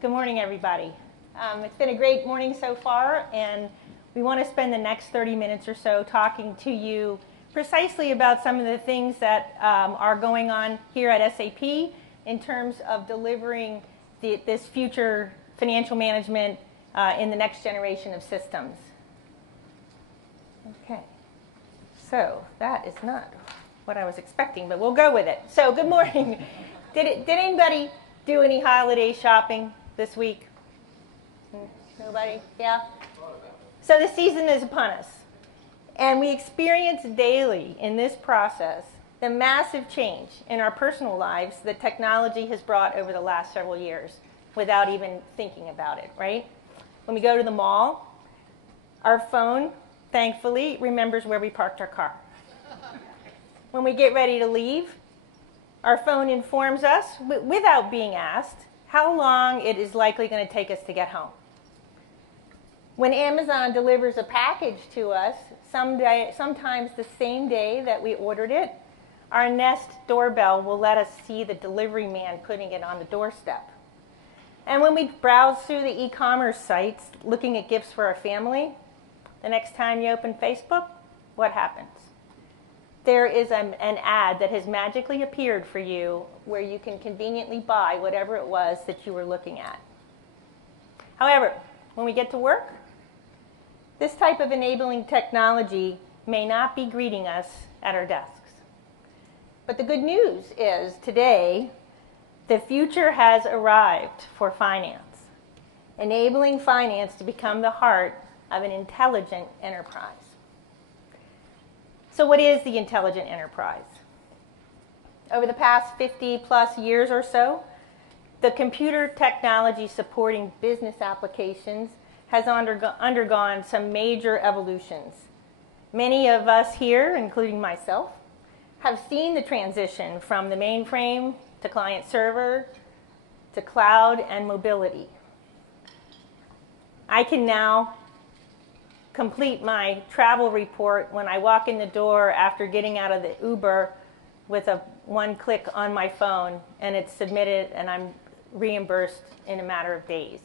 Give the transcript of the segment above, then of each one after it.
Good morning, everybody. It's been a great morning so far, and we want to spend the next 30 minutes or so talking to you precisely about some of the things that are going on here at SAP in terms of delivering this future financial management in the next generation of systems. Okay, so that is not what I was expecting, but we'll go with it. So good morning. Did anybody do any holiday shopping this week? Nobody? Yeah? So the season is upon us. And we experience daily in this process the massive change in our personal lives that technology has brought over the last several years without even thinking about it, right? When we go to the mall, our phone, thankfully, remembers where we parked our car. When we get ready to leave, our phone informs us, without being asked, how long it is likely going to take us to get home. When Amazon delivers a package to us, sometimes the same day that we ordered it, our Nest doorbell will let us see the delivery man putting it on the doorstep. And when we browse through the e-commerce sites looking at gifts for our family, the next time you open Facebook, what happens? There is an ad that has magically appeared for you where you can conveniently buy whatever it was that you were looking at. However, when we get to work, this type of enabling technology may not be greeting us at our desks. But the good news is today, the future has arrived for finance, enabling finance to become the heart of an intelligent enterprise. So what is the intelligent enterprise? Over the past 50 plus years or so, the computer technology supporting business applications has undergone some major evolutions. Many of us here, including myself, have seen the transition from the mainframe to client server to cloud and mobility. I can now complete my travel report when I walk in the door after getting out of the Uber with one click on my phone, and it's submitted and I'm reimbursed in a matter of days.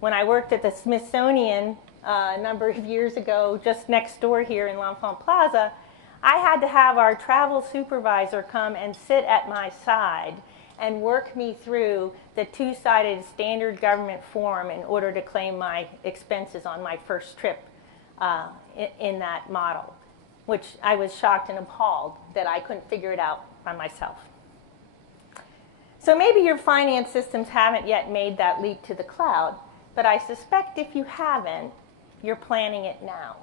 When I worked at the Smithsonian a number of years ago, just next door here in L'Enfant Plaza, I had to have our travel supervisor come and sit at my side and work me through the two-sided standard government form in order to claim my expenses on my first trip in that model, which I was shocked and appalled that I couldn't figure it out by myself. So maybe your finance systems haven't yet made that leap to the cloud, but I suspect if you haven't, you're planning it now.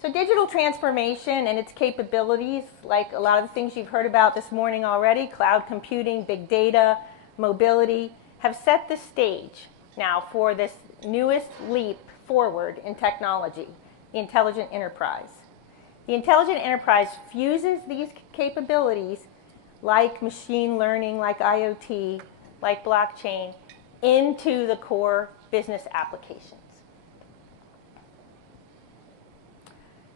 So digital transformation and its capabilities, like a lot of the things you've heard about this morning already, cloud computing, big data, mobility, have set the stage now for this newest leap forward in technology, the intelligent enterprise. The intelligent enterprise fuses these capabilities like machine learning, like IoT, like blockchain, into the core business applications.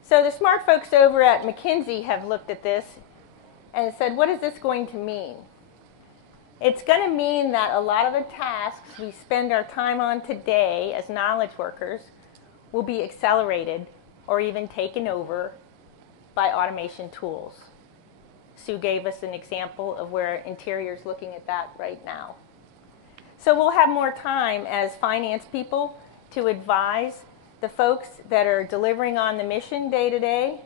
So the smart folks over at McKinsey have looked at this and said, what is this going to mean? It's going to mean that a lot of the tasks we spend our time on today as knowledge workers will be accelerated or even taken over by automation tools. Sue gave us an example of where Interior's looking at that right now. So we'll have more time as finance people to advise the folks that are delivering on the mission day to day,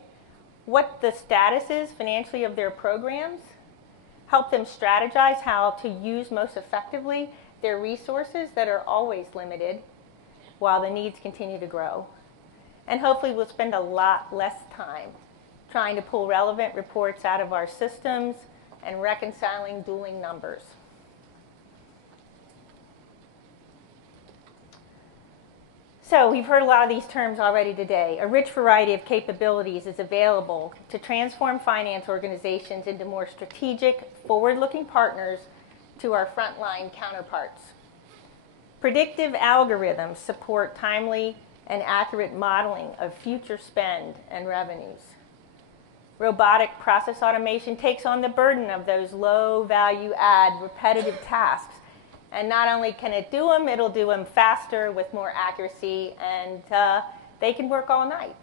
what the status is financially of their programs, help them strategize how to use most effectively their resources that are always limited while the needs continue to grow. And hopefully we'll spend a lot less time trying to pull relevant reports out of our systems and reconciling dueling numbers. So we've heard a lot of these terms already today. A rich variety of capabilities is available to transform finance organizations into more strategic, forward-looking partners to our frontline counterparts. Predictive algorithms support timely and accurate modeling of future spend and revenues. Robotic process automation takes on the burden of those low value add repetitive tasks And not only can it do them, it'll do them faster with more accuracy, and they can work all night.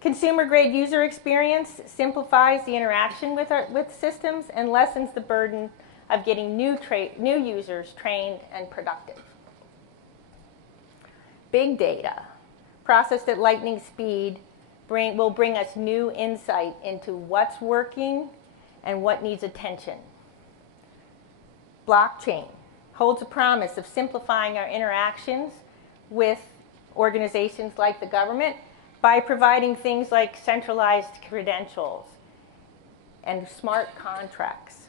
Consumer-grade user experience simplifies the interaction with systems and lessens the burden of getting new users trained and productive. Big data, processed at lightning speed, will bring us new insight into what's working and what needs attention. Blockchain holds a promise of simplifying our interactions with organizations like the government by providing things like centralized credentials and smart contracts.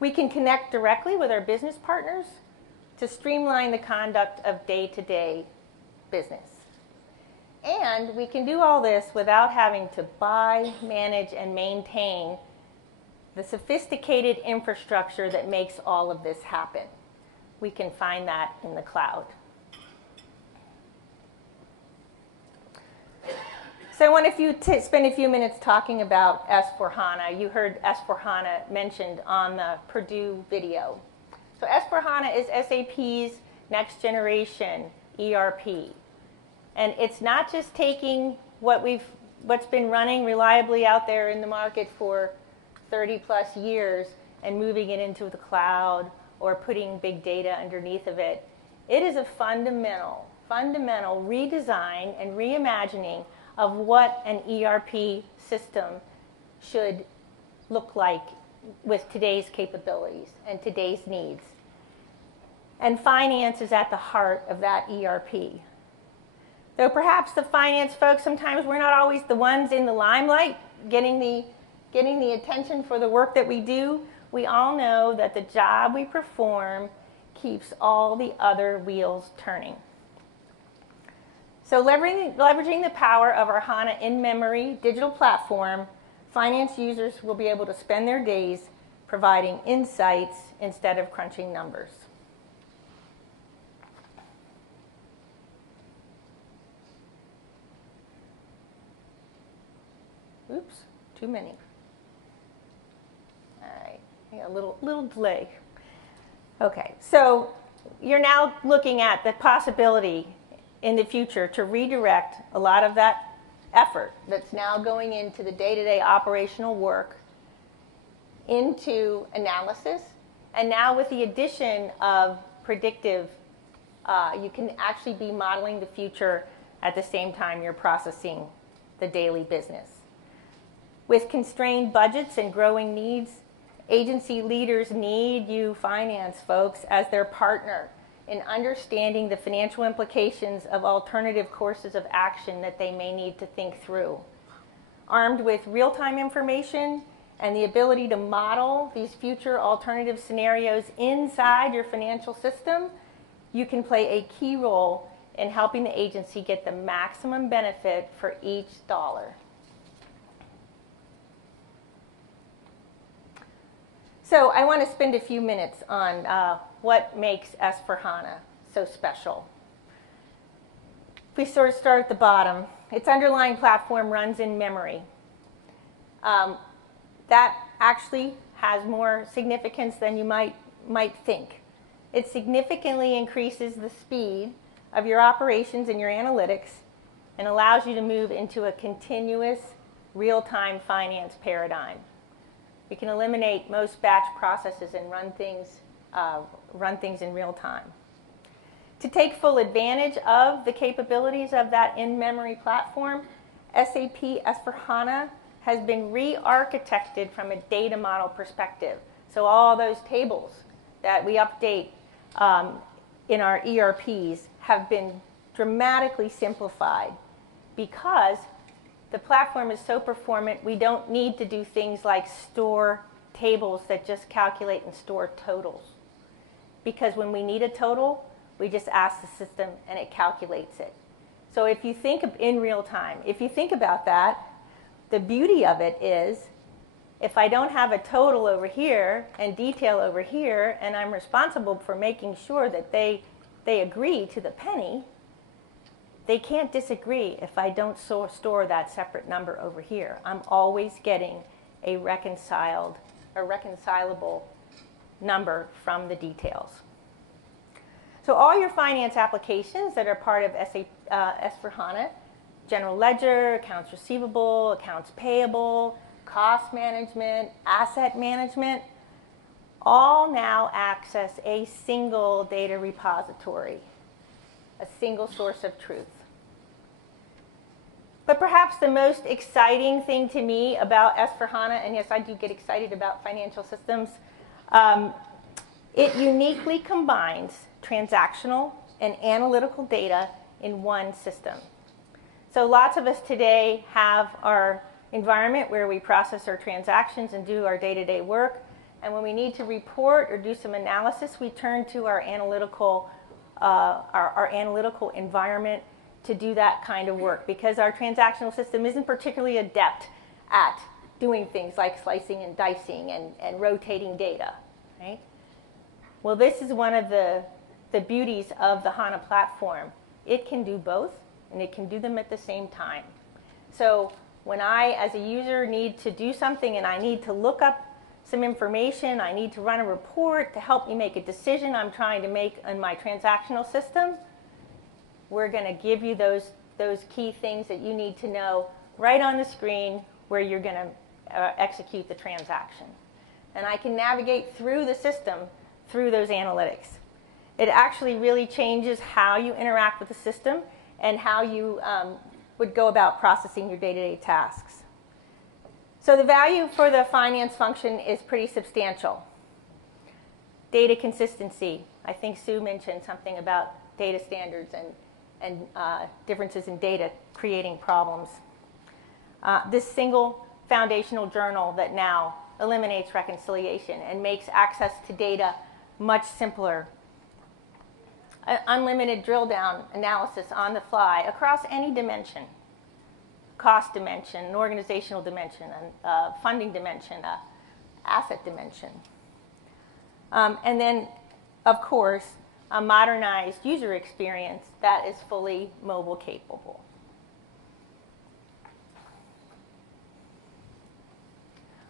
We can connect directly with our business partners to streamline the conduct of day-to-day business. And we can do all this without having to buy, manage, and maintain the sophisticated infrastructure that makes all of this happen. We can find that in the cloud. So I want to spend a few minutes talking about S/4HANA. You heard S/4HANA mentioned on the Purdue video. So S/4HANA is SAP's next generation ERP. And it's not just taking what's been running reliably out there in the market for 30 plus years and moving it into the cloud or putting big data underneath of it. It is a fundamental redesign and reimagining of what an ERP system should look like with today's capabilities and today's needs. And finance is at the heart of that ERP. Though perhaps the finance folks, sometimes we're not always the ones in the limelight getting the attention for the work that we do, we all know that the job we perform keeps all the other wheels turning. So leveraging the power of our HANA in-memory digital platform, finance users will be able to spend their days providing insights instead of crunching numbers. Oops, too many. All right, a little delay. Okay, so you're now looking at the possibility in the future to redirect a lot of that effort that's now going into the day-to-day operational work into analysis. And now with the addition of predictive, you can actually be modeling the future at the same time you're processing the daily business. With constrained budgets and growing needs, agency leaders need you finance folks as their partner in understanding the financial implications of alternative courses of action that they may need to think through. Armed with real-time information and the ability to model these future alternative scenarios inside your financial system, you can play a key role in helping the agency get the maximum benefit for each dollar. So I want to spend a few minutes on what makes S/4HANA so special. If we sort of start at the bottom, its underlying platform runs in memory. That actually has more significance than you might think. It significantly increases the speed of your operations and your analytics and allows you to move into a continuous real-time finance paradigm. We can eliminate most batch processes and run things in real time. To take full advantage of the capabilities of that in-memory platform, SAP S/4HANA has been re-architected from a data model perspective. So all those tables that we update in our ERPs have been dramatically simplified because the platform is so performant, we don't need to do things like store tables that just calculate and store totals. Because when we need a total, we just ask the system and it calculates it. So if you think in real time, if you think about that, the beauty of it is if I don't have a total over here and detail over here, and I'm responsible for making sure that they agree to the penny, they can't disagree if I don't store that separate number over here. I'm always getting a reconcilable number from the details. So all your finance applications that are part of SAP S/4HANA, general ledger, accounts receivable, accounts payable, cost management, asset management, all now access a single data repository, a single source of truth. But perhaps the most exciting thing to me about S/4HANA, and yes, I do get excited about financial systems, it uniquely combines transactional and analytical data in one system. So lots of us today have our environment where we process our transactions and do our day-to-day work. And when we need to report or do some analysis, we turn to our analytical environment to do that kind of work, because our transactional system isn't particularly adept at doing things like slicing and dicing and rotating data, right? Well, this is one of the beauties of the HANA platform. It can do both, and it can do them at the same time. So when I, as a user, need to do something and I need to look up some information, I need to run a report to help me make a decision I'm trying to make in my transactional system, we're going to give you those key things that you need to know right on the screen where you're going to execute the transaction. And I can navigate through the system through those analytics. It actually really changes how you interact with the system and how you would go about processing your day-to-day tasks. So the value for the finance function is pretty substantial. Data consistency. I think Sue mentioned something about data standards and differences in data creating problems. This single foundational journal that now eliminates reconciliation and makes access to data much simpler. Unlimited drill down analysis on the fly across any dimension. Cost dimension, an organizational dimension, a funding dimension, an asset dimension. And then, of course, a modernized user experience that is fully mobile capable.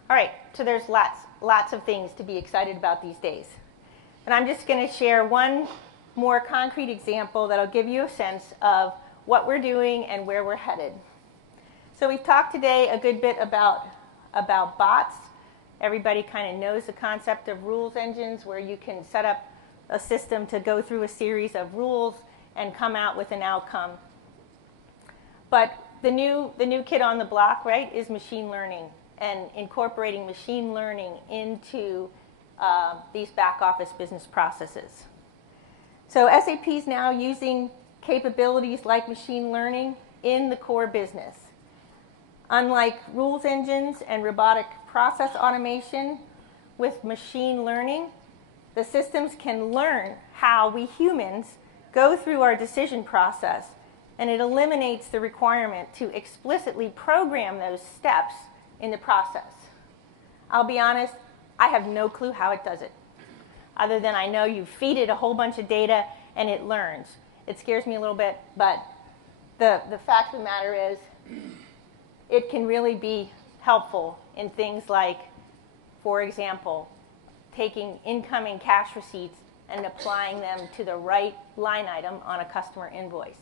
All right, so there's lots of things to be excited about these days. And I'm just going to share one more concrete example that'll give you a sense of what we're doing and where we're headed. So we've talked today a good bit about bots. Everybody kind of knows the concept of rules engines, where you can set up a system to go through a series of rules and come out with an outcome. But the new kid on the block, right, is machine learning and incorporating machine learning into these back office business processes. So SAP is now using capabilities like machine learning in the core business. Unlike rules engines and robotic process automation, with machine learning, the systems can learn how we humans go through our decision process, and it eliminates the requirement to explicitly program those steps in the process. I'll be honest, I have no clue how it does it, other than I know you feed it a whole bunch of data and it learns. It scares me a little bit, but the fact of the matter is it can really be helpful in things like, for example, taking incoming cash receipts and applying them to the right line item on a customer invoice.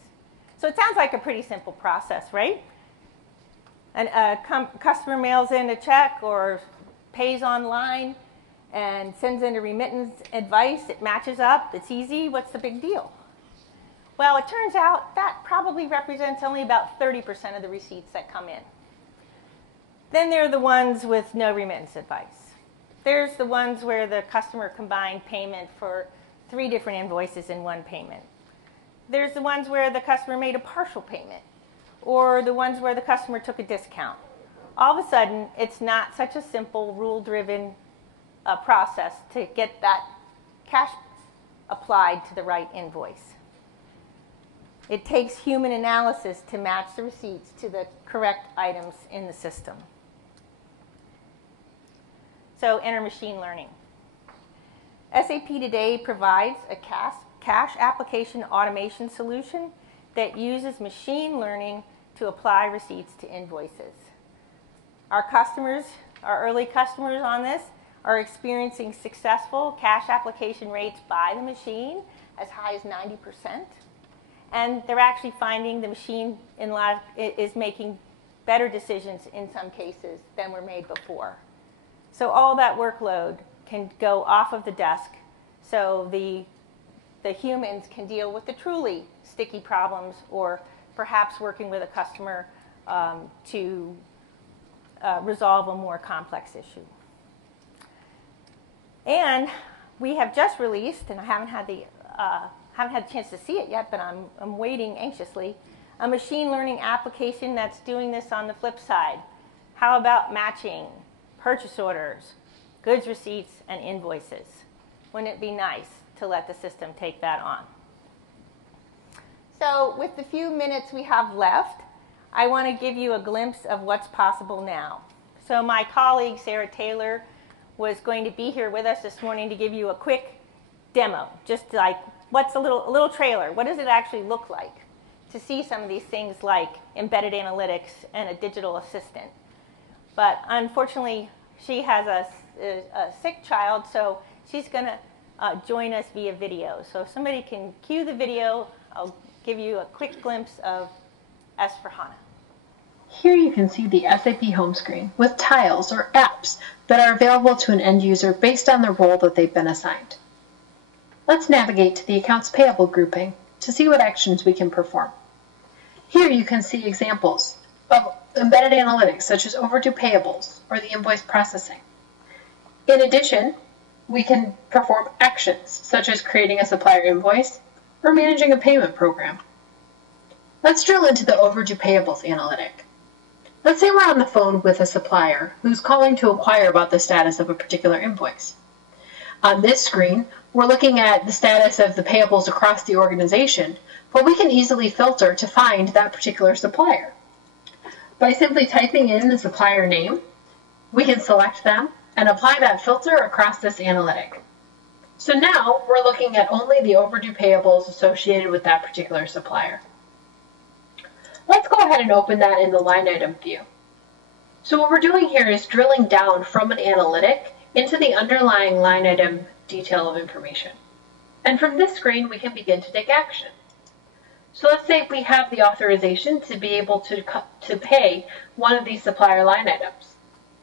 So it sounds like a pretty simple process, right? A customer mails in a check or pays online and sends in a remittance advice. It matches up. It's easy. What's the big deal? Well, it turns out that probably represents only about 30% of the receipts that come in. Then there are the ones with no remittance advice. There's the ones where the customer combined payment for 3 different invoices in one payment. There's the ones where the customer made a partial payment, or the ones where the customer took a discount. All of a sudden, it's not such a simple rule-driven process to get that cash applied to the right invoice. It takes human analysis to match the receipts to the correct items in the system. So enter machine learning. SAP today provides a cash application automation solution that uses machine learning to apply receipts to invoices. Our customers, our early customers on this, are experiencing successful cash application rates by the machine as high as 90%. And they're actually finding the machine is making better decisions in some cases than were made before. So all that workload can go off of the desk, so the humans can deal with the truly sticky problems, or perhaps working with a customer to resolve a more complex issue. And we have just released, and I haven't had a chance to see it yet, but I'm waiting anxiously, a machine learning application that's doing this on the flip side. How about matching purchase orders, goods receipts, and invoices? Wouldn't it be nice to let the system take that on? So with the few minutes we have left, I want to give you a glimpse of what's possible now. So my colleague, Sarah Taylor, was going to be here with us this morning to give you a quick demo, just like what's a little trailer. What does it actually look like to see some of these things like embedded analytics and a digital assistant? But unfortunately, she has a sick child, so she's going to join us via video. So if somebody can cue the video, I'll give you a quick glimpse of S/4HANA. Here you can see the SAP home screen with tiles or apps that are available to an end user based on the role that they've been assigned. Let's navigate to the accounts payable grouping to see what actions we can perform. Here you can see examples of embedded analytics such as overdue payables or the invoice processing. In addition, we can perform actions such as creating a supplier invoice or managing a payment program. Let's drill into the overdue payables analytic. Let's say we're on the phone with a supplier who's calling to inquire about the status of a particular invoice. On this screen, we're looking at the status of the payables across the organization, but we can easily filter to find that particular supplier. By simply typing in the supplier name, we can select them and apply that filter across this analytic. So now we're looking at only the overdue payables associated with that particular supplier. Let's go ahead and open that in the line item view. So what we're doing here is drilling down from an analytic into the underlying line item detail of information. And from this screen, we can begin to take action. So let's say we have the authorization to be able to pay one of these supplier line items.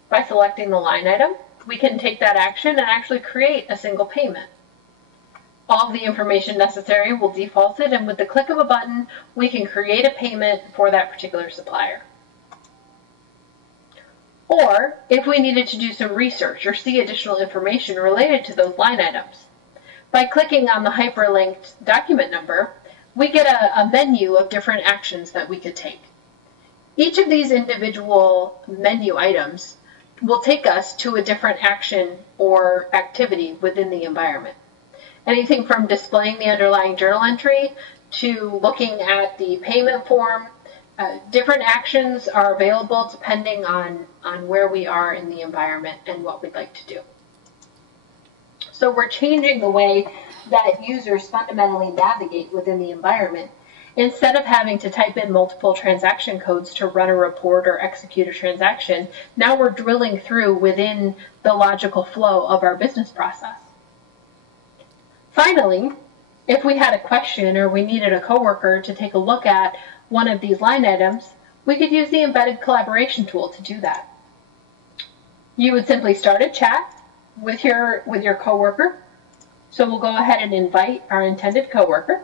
By selecting the line item, we can take that action and actually create a single payment. All of the information necessary will default it, and with the click of a button, we can create a payment for that particular supplier. Or, if we needed to do some research or see additional information related to those line items, by clicking on the hyperlinked document number, we get a menu of different actions that we could take. Each of these individual menu items will take us to a different action or activity within the environment. Anything from displaying the underlying journal entry to looking at the payment form. Different actions are available depending on where we are in the environment and what we'd like to do. So we're changing the way that users fundamentally navigate within the environment. Instead of having to type in multiple transaction codes to run a report or execute a transaction, now we're drilling through within the logical flow of our business process. Finally, if we had a question or we needed a coworker to take a look at one of these line items, we could use the embedded collaboration tool to do that. You would simply start a chat with your coworker. So we'll go ahead and invite our intended coworker.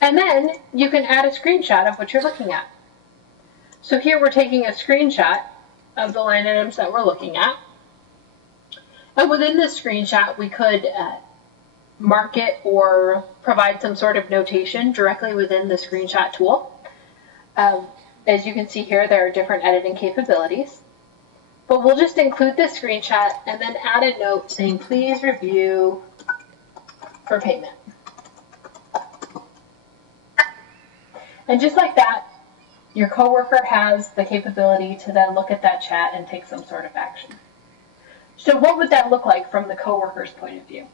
And then you can add a screenshot of what you're looking at. So here we're taking a screenshot of the line items that we're looking at. And within this screenshot, we could mark it or provide some sort of notation directly within the screenshot tool. As you can see here, there are different editing capabilities. But we'll just include this screenshot and then add a note saying, please review for payment. And just like that, your coworker has the capability to then look at that chat and take some sort of action. So what would that look like from the coworker's point of view?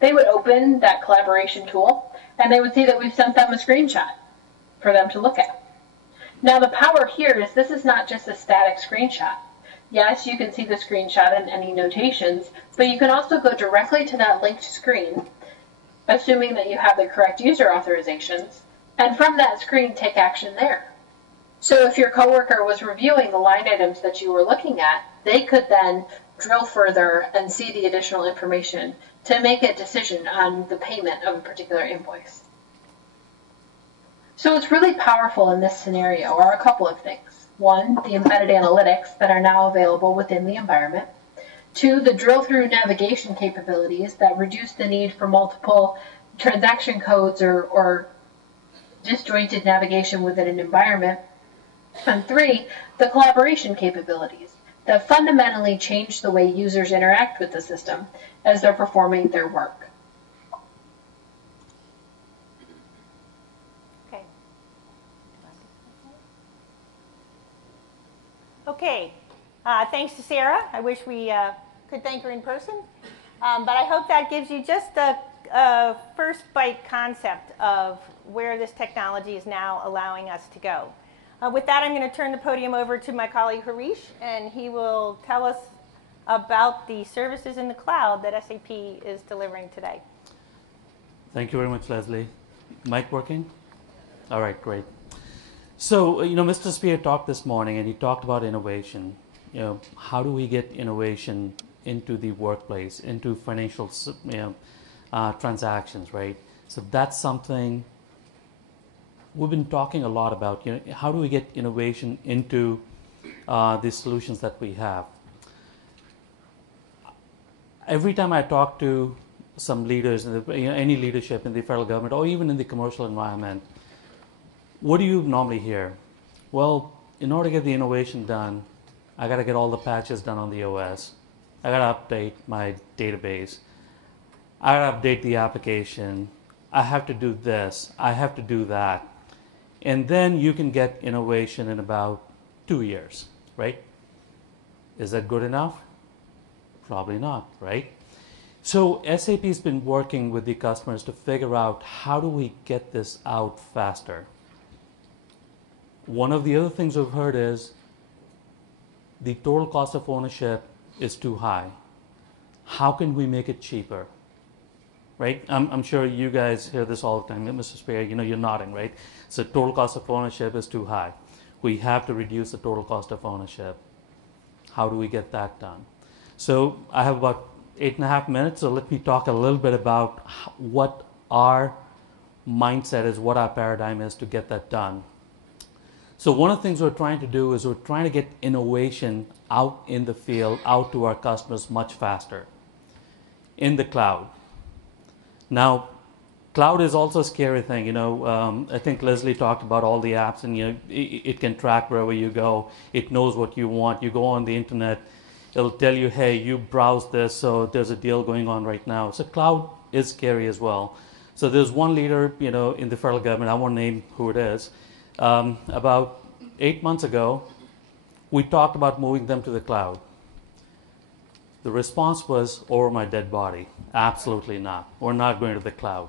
They would open that collaboration tool and they would see that we've sent them a screenshot for them to look at. Now the power here is this is not just a static screenshot. Yes, you can see the screenshot and any notations, but you can also go directly to that linked screen, assuming that you have the correct user authorizations, and from that screen take action there. So if your coworker was reviewing the line items that you were looking at, they could then drill further and see the additional information to make a decision on the payment of a particular invoice. So what's really powerful in this scenario are a couple of things. One, the embedded analytics that are now available within the environment. Two, the drill-through navigation capabilities that reduce the need for multiple transaction codes or disjointed navigation within an environment. And three, the collaboration capabilities that fundamentally change the way users interact with the system as they're performing their work. Okay. Okay. Thanks to Sarah. I wish we could thank her in person. But I hope that gives you just a first bite concept of where this technology is now allowing us to go. With that, I'm going to turn the podium over to my colleague Harish, and he will tell us about the services in the cloud that SAP is delivering today. Thank you very much, Leslie. Mic working? All right, great. So, Mr. Spear talked this morning, and he talked about innovation. How do we get innovation into the workplace, into financial transactions, right? So that's something we've been talking a lot about. How do we get innovation into the solutions that we have? Every time I talk to some leaders, any leadership in the federal government or even in the commercial environment, what do you normally hear? Well, in order to get the innovation done, I got to get all the patches done on the OS. I got to update my database. I got to update the application. I have to do this. I have to do that. And then you can get innovation in about 2 years, right? Is that good enough? Probably not, right? So SAP has been working with the customers to figure out how do we get this out faster. One of the other things we've heard is the total cost of ownership is too high. How can we make it cheaper? Right? I'm sure you guys hear this all the time. Mr. Spear, you're nodding, right? So total cost of ownership is too high. We have to reduce the total cost of ownership. How do we get that done? So I have about 8.5 minutes, so let me talk a little bit about what our mindset is, what our paradigm is to get that done. So one of the things we're trying to do is we're trying to get innovation out in the field, out to our customers much faster in the cloud. Now, cloud is also a scary thing. I think Leslie talked about all the apps, and it can track wherever you go. It knows what you want. You go on the internet, it'll tell you, hey, you browse this, so there's a deal going on right now. So cloud is scary as well. So there's one leader, in the federal government, I won't name who it is. About 8 months ago, we talked about moving them to the cloud. The response was, over my dead body. Absolutely not. We're not going to the cloud.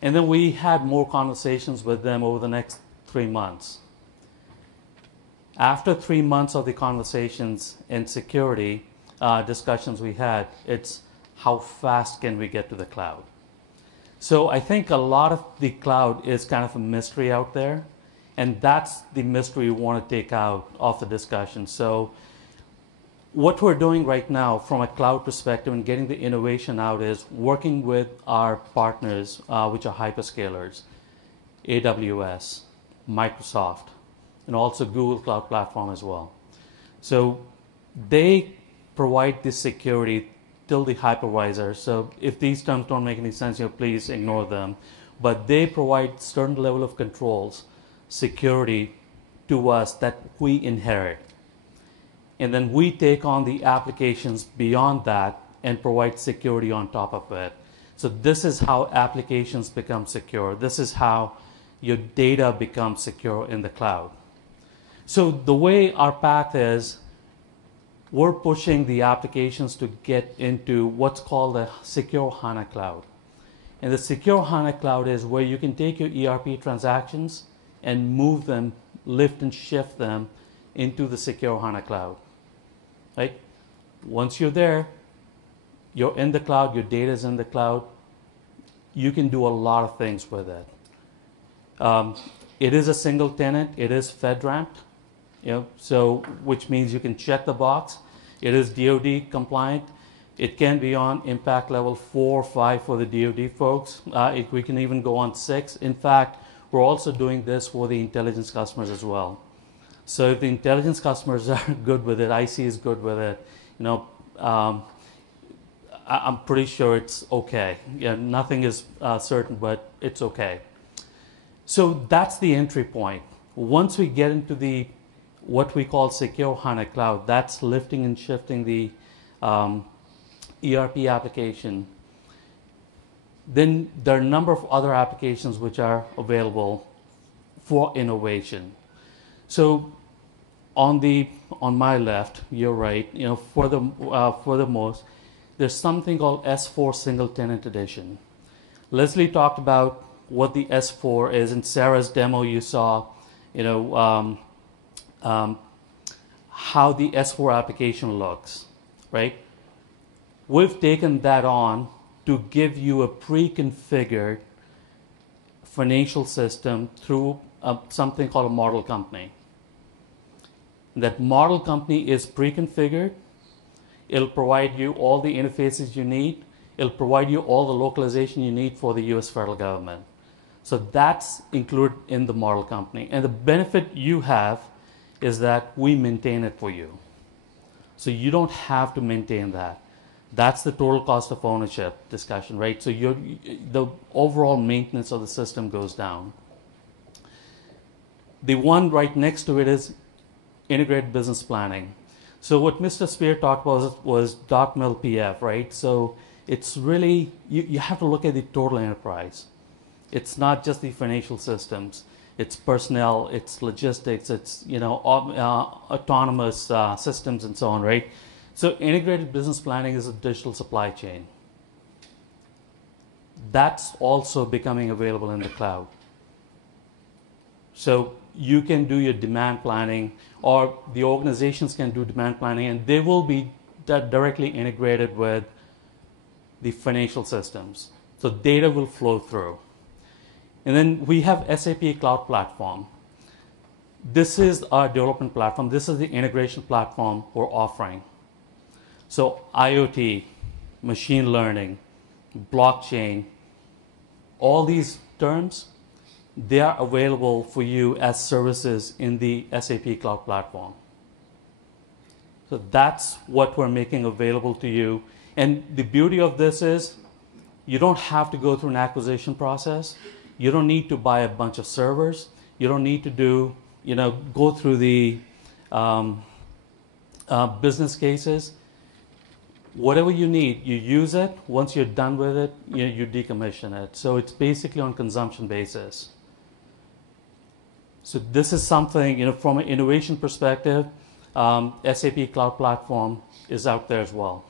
And then we had more conversations with them over the next 3 months. After 3 months of the conversations and security discussions we had, it's how fast can we get to the cloud? So I think a lot of the cloud is kind of a mystery out there, and that's the mystery we want to take out of the discussion. So what we're doing right now from a cloud perspective and getting the innovation out is working with our partners, which are hyperscalers, AWS, Microsoft, and also Google Cloud Platform as well. So they provide this security till the hypervisor. So if these terms don't make any sense, please ignore them. But they provide certain level of controls, security to us that we inherit. And then we take on the applications beyond that and provide security on top of it. So this is how applications become secure. This is how your data becomes secure in the cloud. So the way our path is, we're pushing the applications to get into what's called the Secure HANA Cloud. And the Secure HANA Cloud is where you can take your ERP transactions and move them, lift and shift them into the Secure HANA Cloud. right? Once you're there, you're in the cloud, your data is in the cloud, you can do a lot of things with it. It is a single tenant, it is FedRAMP, so which means you can check the box. It is DoD compliant. It can be on impact level 4 or 5 for the DoD folks. We can even go on 6. In fact, we're also doing this for the intelligence customers as well. So if the intelligence customers are good with it, IC is good with it, I'm pretty sure it's okay. Yeah, nothing is certain, but it's okay. So that's the entry point. Once we get into the what we call Secure HANA Cloud, that's lifting and shifting the ERP application. Then there are a number of other applications which are available for innovation. So on my left, your right, for the most, there's something called S4 Single Tenant Edition. Leslie talked about what the S4 is. In Sarah's demo, you saw, how the S4 application looks, right? We've taken that on to give you a pre-configured financial system through something called a model company. That model company is pre-configured. It'll provide you all the interfaces you need. It'll provide you all the localization you need for the US federal government. So that's included in the model company. And the benefit you have is that we maintain it for you. So you don't have to maintain that. That's the total cost of ownership discussion, right? So the overall maintenance of the system goes down. The one right next to it is integrated business planning. So what Mr. Spear talked about was .mil PF, right? So it's really, you have to look at the total enterprise. It's not just the financial systems. It's personnel, it's logistics, it's autonomous systems and so on, right? So integrated business planning is a digital supply chain. That's also becoming available in the cloud. So you can do your demand planning, or the organizations can do demand planning, and they will be directly integrated with the financial systems. So data will flow through. And then we have SAP Cloud Platform. This is our development platform. This is the integration platform we're offering. So IoT, machine learning, blockchain, all these terms, they are available for you as services in the SAP Cloud Platform. So that's what we're making available to you. And the beauty of this is you don't have to go through an acquisition process. You don't need to buy a bunch of servers. You don't need to go through the business cases. Whatever you need, you use it. Once you're done with it, you decommission it. So it's basically on consumption basis. So this is something, from an innovation perspective, SAP Cloud Platform is out there as well.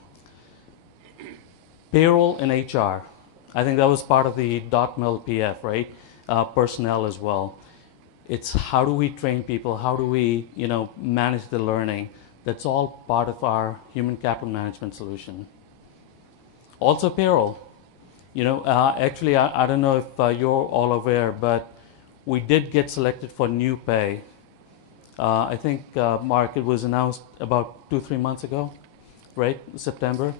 Payroll and HR. I think that was part of the .mil PF, right? Personnel as well. It's how do we train people? How do we, manage the learning? That's all part of our human capital management solution. Also payroll. Actually, I don't know if you're all aware, but we did get selected for new pay. I think, Mark, it was announced about 2-3 months ago, right? September.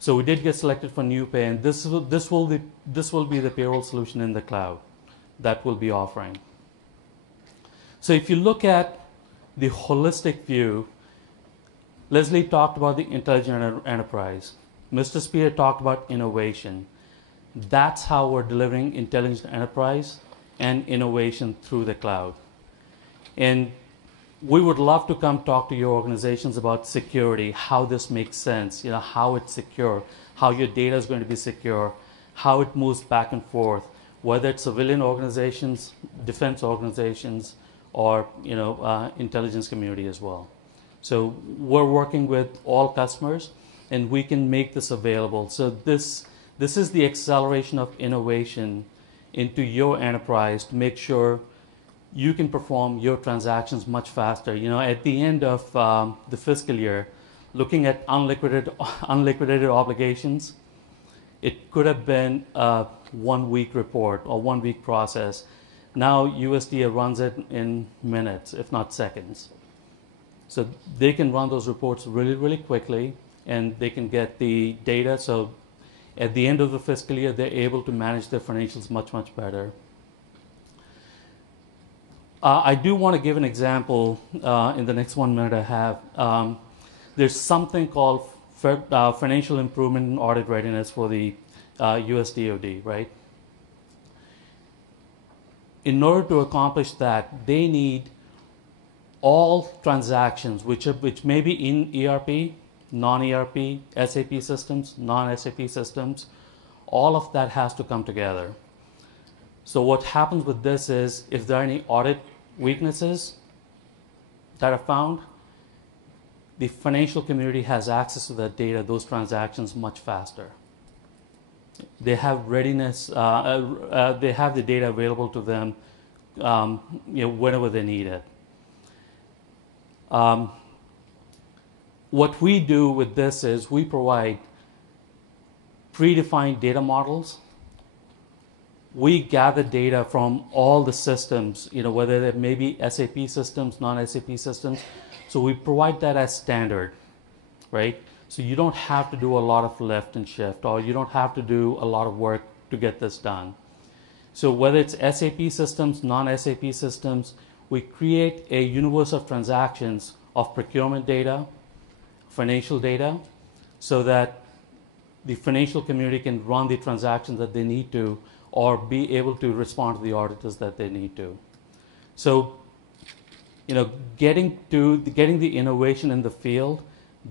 So we did get selected for new pay, and this will be the payroll solution in the cloud that we'll be offering. So if you look at the holistic view, Leslie talked about the intelligent enterprise. Mr. Spear talked about innovation. That's how we're delivering intelligent enterprise and innovation through the cloud. And we would love to come talk to your organizations about security, how this makes sense, how it's secure, how your data is going to be secure, how it moves back and forth, whether it's civilian organizations, defense organizations, or intelligence community as well. So we're working with all customers, and we can make this available. So this is the acceleration of innovation into your enterprise to make sure you can perform your transactions much faster. At the end of the fiscal year, looking at unliquidated obligations, it could have been a 1 week report or 1 week process. Now USDA runs it in minutes, if not seconds. So they can run those reports really, really quickly, and they can get the data. So at the end of the fiscal year, they're able to manage their financials much, much better. I do want to give an example in the next 1 minute I have. There's something called financial improvement and audit readiness for the USDOD, right? In order to accomplish that, they need all transactions, which may be in ERP, non-ERP, SAP systems, non-SAP systems, all of that has to come together. So what happens with this is, if there are any audit weaknesses that are found, the financial community has access to that data, those transactions, much faster. They have readiness, they have the data available to them whenever they need it. What we do with this is we provide predefined data models. We gather data from all the systems, whether they may be SAP systems, non-SAP systems. So we provide that as standard, right? So you don't have to do a lot of lift and shift, or you don't have to do a lot of work to get this done. So whether it's SAP systems, non-SAP systems, we create a universe of transactions of procurement data, financial data, so that the financial community can run the transactions that they need to, or be able to respond to the auditors that they need to. So, getting the innovation in the field,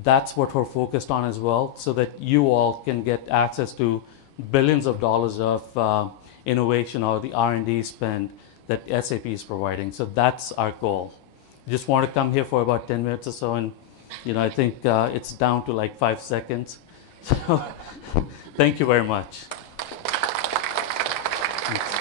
that's what we're focused on as well, so that you all can get access to billions of dollars of innovation or the R&D spend that SAP is providing. So that's our goal. Just want to come here for about 10 minutes or so, and I think it's down to like 5 seconds. So thank you very much. Thanks.